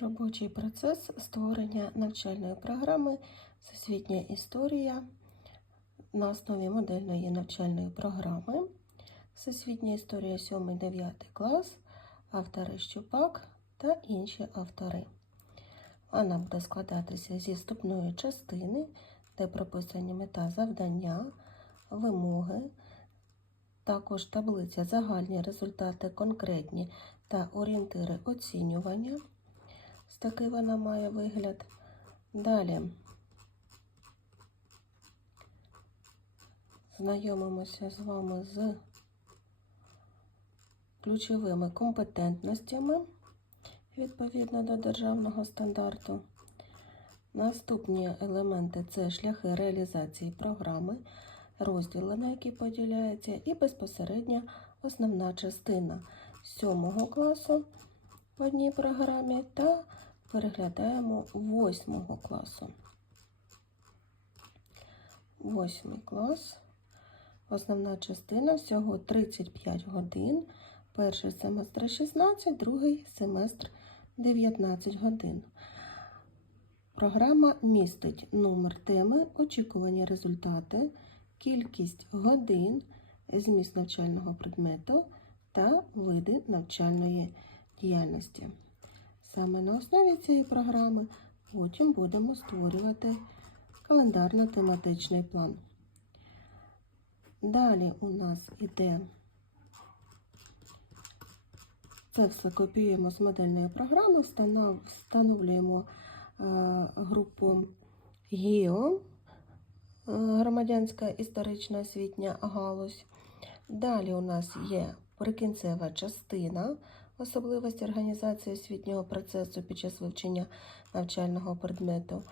Робочий процес створення навчальної програми Всесвітня історія на основі модельної навчальної програми. Всесвітня історія 7-9 клас, автори Щупак та інші автори. Вона буде складатися зі вступної частини, де прописані мета завдання, вимоги, також таблиця загальні результати конкретні та орієнтири оцінювання. Такий вона має вигляд. Далі знайомимося з вами з ключовими компетентностями відповідно до державного стандарту. Наступні елементи це шляхи реалізації програми, розділи, на які поділяється, і безпосередня основна частина 7 класу по одній програмі та переглядаємо 8 класу. 8 клас. Основна частина всього 35 годин. Перший семестр 16, другий семестр 19 годин. Програма містить номер теми, очікувані результати, кількість годин, зміст навчального предмету та види навчальної діяльності. Саме на основі цієї програми потім будемо створювати календарно-тематичний план. Далі у нас іде це все копіюємо з модельної програми, встановлюємо е, групу ГІО, е, громадянська історична освітня галузь. Далі у нас є прикінцева частина особливості організації освітнього процесу під час вивчення навчального предмету,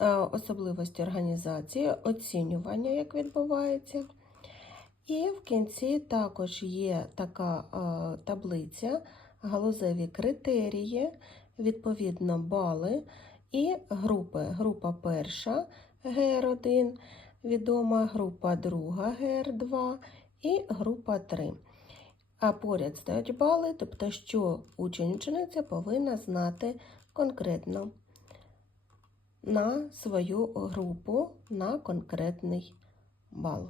е, особливості організації, оцінювання, як відбувається. І в кінці також є така е, таблиця, галузеві критерії, відповідно бали і групи. Група перша ГР1, відома група друга ГР2 і група 3. А поряд стоять бали, тобто, що учень-учениця повинна знати конкретно на свою групу на конкретний бал.